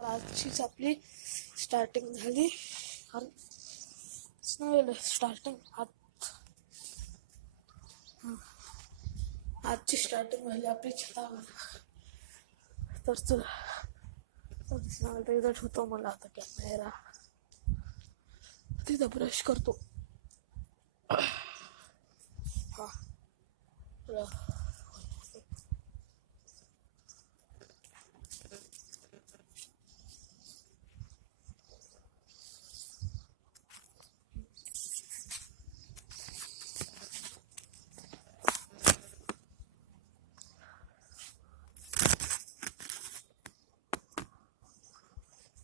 आजचीच आपली स्टार्टिंग झाली. स्टार्टिंग आजची स्टार्टिंग झाली आपली छतावर. तर चला दिसणार इथं ठेवतो. मला आता कॅमेरा तिथं ब्रश करतो. हा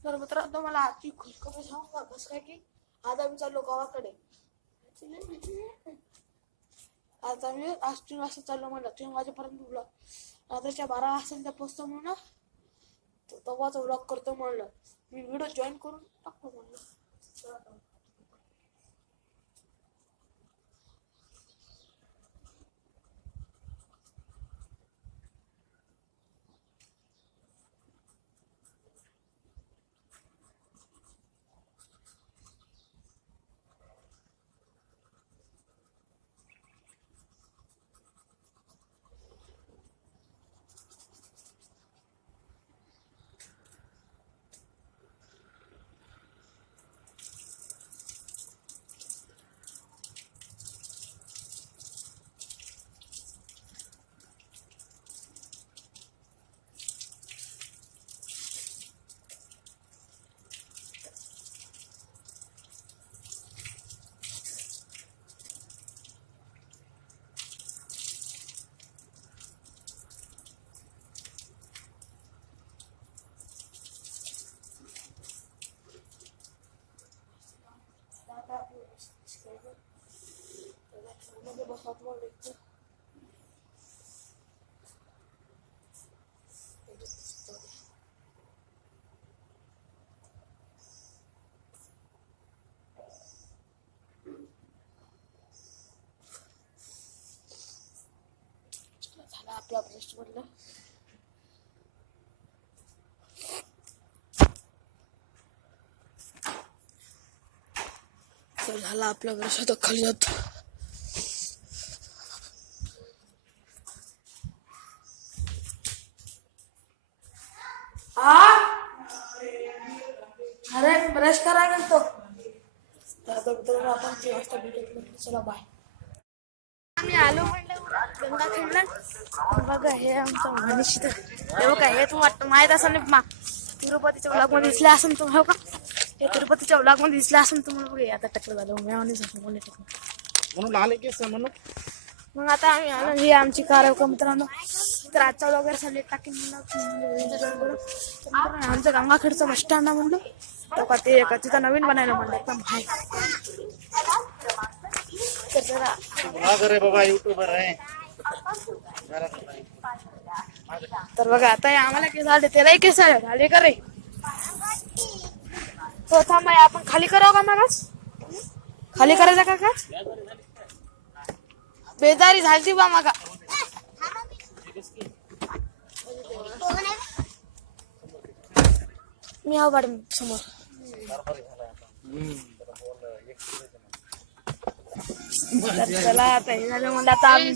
तर मित्रांनो, मला आजची खुशखबरी सांगू का? कसं काय की आज आम्ही चाललो गावाकडे. आज 3 वाजता चाललो. म्हणलं 3 वाजेपर्यंत ब्लॉग, रात्रीच्या 12 वाजता पोचतो म्हणून तेव्हाच ब्लॉग करतो म्हणलं. मी व्हिडिओ जॉईन करून टाकतो म्हणलं. आपला ब्रश म्हणलं. तर झाला आपला ब्रश. आता खाली जातो. अरे ब्रश करायला गेलतो. तर आता मित्रांनो, आपण 3 वाजता भेटत म्हटलं. चला बाय. आम्ही आलो म्हणलं गंगाखेडला. बघा हे आमचं मनीष. हे बघा, हे तुम्हाला माहित असेल ना, तिरुपतीच्या व्लॉग मध्ये दिसले असेल तुम्ही. हो का? हे तिरुपतीच्या व्लॉग मध्ये दिसले असेल तुम्हाला. बघा आता टक्कर झालं. म्हणून आले की म्हणून मग आता आम्ही आलो. ही आमची कार आहे का मित्रांनो. तर आजचा व्लॉग वगैरे सगळे टाकीन म्हणलं. आमचं गंगाखेडचं बस स्टँड आहे म्हणलं. तर का ते तिथं नवीन बनायला म्हणलं एकदम भाई. तर जरा बाबा युट्यूबर आहे. तर बघा आता आम्हाला केस आले. त्यालाही केस झाले का रे? तो थांब, आपण खाली करावं का मग? खाली करायचं का? बेजारी झाली बा मागा. मी आहो मॅडम समोर. चला आता हे झालं म्हणलं. आता आम्ही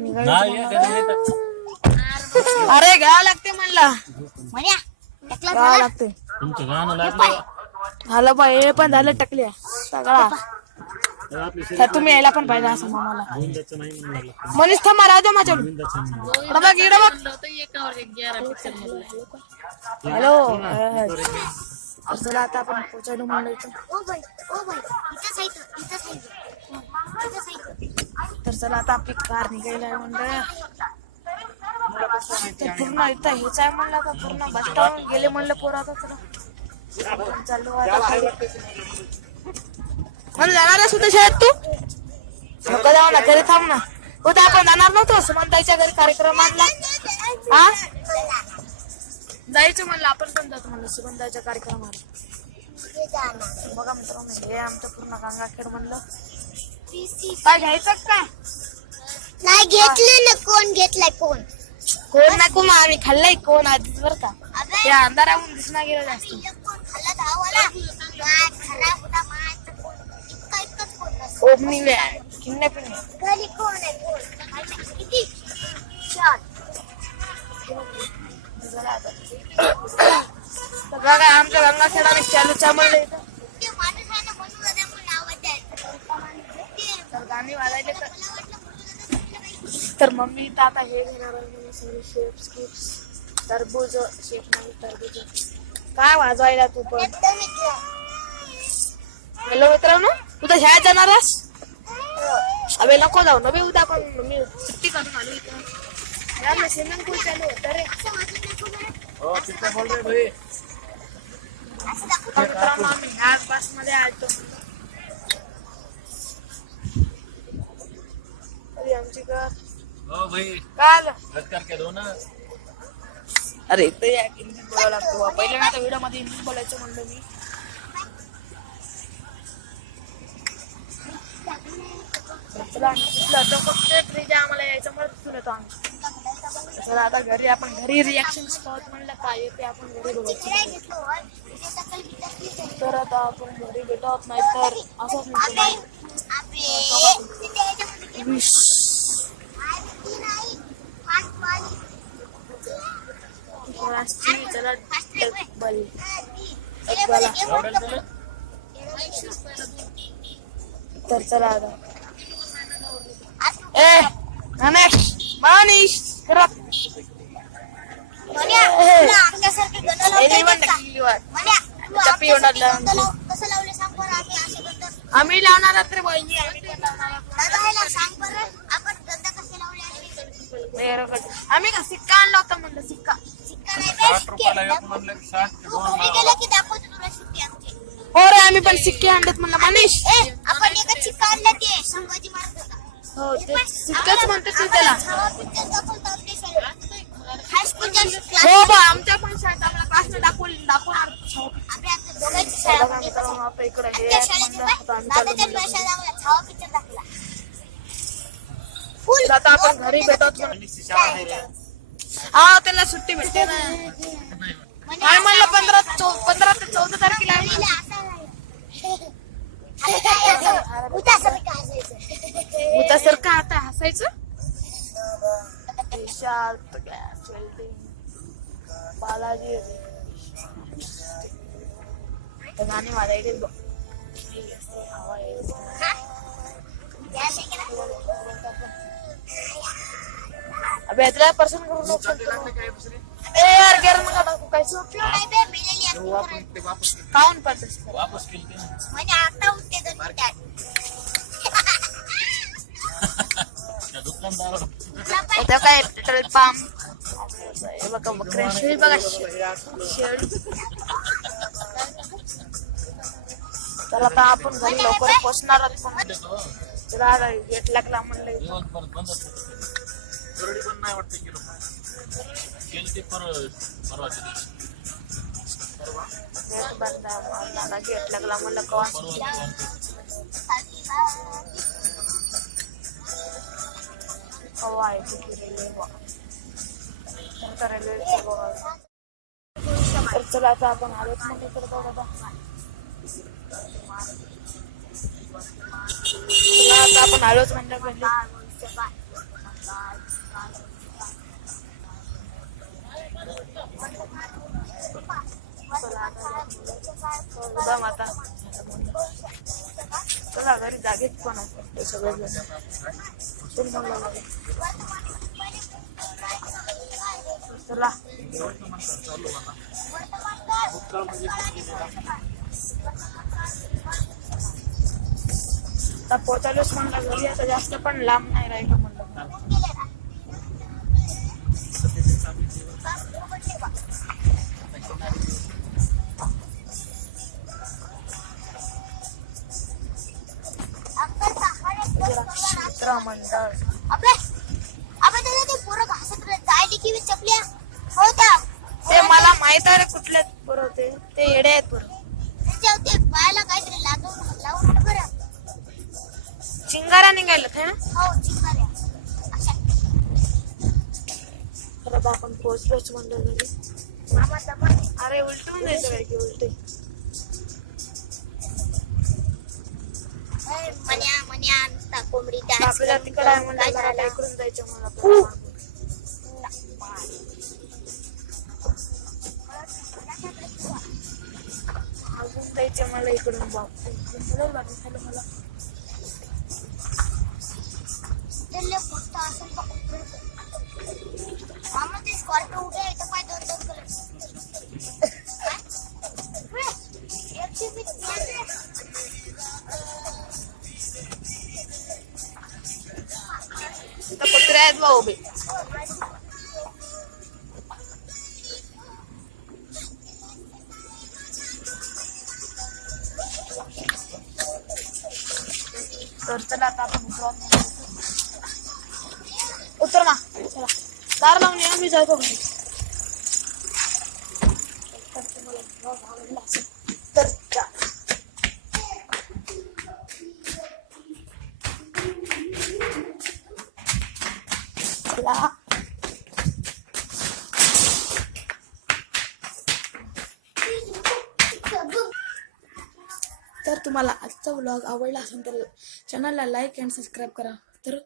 निघालो. अरे घ्यावं लागते म्हणलं. घ्यावं लागते. झालं बाई, हे पण झालं टकल्या सगळा. तुम्ही यायला पण पाहिजे असं मला. मनीष थांबा, राहू दे माझ्या. हॅलो. चला आता आपण पोचायला म्हणलं इथं. तर चला आता आपली कार निघायला म्हणलं. पूर्ण इथं हेच आहे म्हणलं. आता पूर्ण बस स्टॉप गेले म्हणलं पोरं. आता चला चाललो म्हणून जाणार सुद्धा शाळेत. तू नको जाऊ ना, घरी थांब ना. उद्या आपण जाणार नव्हतो सुमनताईच्या घरी कार्यक्रम आणला. हा जायचं म्हणलं. आपण पण जातो म्हणलं सुगंधाच्या कार्यक्रमाला. बघा मित्रांनो, हे आमचं पूर्ण गंगाखेड म्हणलं. काय घ्यायचं का? नाही घेतलं ना. कोण घेतलाय? कोण कोण नाही कोण आम्ही खाल्लाय कोण आधीच बर का त्या अंधाराहून दिसना गेलं जास्त ओमनी किडनॅपिंग बघा आमच्या गंगाखेडा चालूच्या म्हणले तर गाणी वाजायले तर मम्मी तर आता हे घेणार आहे सगळे शेप्स किप्स टरबूज शेप नाही टरबूज काय वाजवायला तू पण हॅलो मित्रांनो तू तर शाळेत जाणार आहेस अबे नको जाऊ नवे उद्या पण मी सुट्टी करून आलो इकडे स्विमिंग पूल चालू होतं रे मित्रांनो आम्ही ह्या बस मध्ये आलतो आमची काय अरे ते इंग्लिश बोलावं लागतो पहिले ना व्हिडिओ मध्ये इंग्लिश बोलायचं म्हणलं मी आम्हाला यायचं म्हणत तुला आम्ही तर आता घरी आपण घरी रिॲक्शन पाहत म्हणलं काय येते आपण घरी बघायचं तर आता आपण घरी भेटत नाही तर असंच नाही चला तर चला आता ए गणेश मनीष करत आम्ही लावणार रे बहिणी आम्ही का सिक्का आणला होता म्हणलं सिक्का हो रे आम्ही पण सिक्के आणलेत म्हणलं मनीष आपण एकच सिक्का आणला ते संभाजी महाराज हो ते सिक्काच म्हणतात ते त्याला हो बा आमच्या पण शाळेत आम्हाला क्लासने दाखवणार आता आपण घरी भेटत हा त्याला सुट्टी भेटते ना काय म्हणलं 15 ते 14 तारखेला भूतासारखं आता हसायचं बालाजी गाणी वाजायचे हवा अबे इतना पर्सन करू यार गैर मग टाकू काय काऊन पडतस वापस केली म्हणजे आता उठते दोन मिनिटात आता काय पेट्रोल पंप हे बघा बकऱ्या बघा शेळी तर आता आपण घरी लवकर पोहोचणार आहोत चला गेट लागला म्हणलं पण नाही वाटतं किलो केलं ते परवाच्या दिवशी गेट लागला म्हणलं कवा कवा रेल्वे चला आता आपण आलोच म्हणजे तर बघा आता आपण आलोच म्हणलं माता चला घरी जागेत पण असते सगळे चला आता पोचायलोच म्हणलं घरी आता जास्त पण लांब नाही राहिलं म्हणलं मंडळ ते मला माहित आहे कुठले पोरं होते ते येडे आहेत पोरं पायाला काहीतरी लावून बरं चिंगारा निघायला ना हो चिंगाऱ्या परत आपण आपण पोहोचलोच म्हणलं घरी. अरे उलटून द्यायचं काय की उलटे. मन्या नुसता कोंबडी dance आपल्याला करून तिकडं आहे म्हणलं काय जरा झालं? इकडून जायचं मला पण. अजून जायचं मला इकडून बाप मला. ते लय मोठं असेल बघ. मामा ते स्कॉर्पिओ उभे आहे, इथं पाय दोन दोन कलर. इथं कुत्रे आहेत बा उभे. तर चला आता आपण उतर मा चला दार लावून या मी जातो घरी. तर तुम्हाला vlog आवडला असेल तर चला. तर तुम्हाला आजचा व्लॉग आवडला असेल तर चॅनलला लाईक अँड सबस्क्राईब करा. तर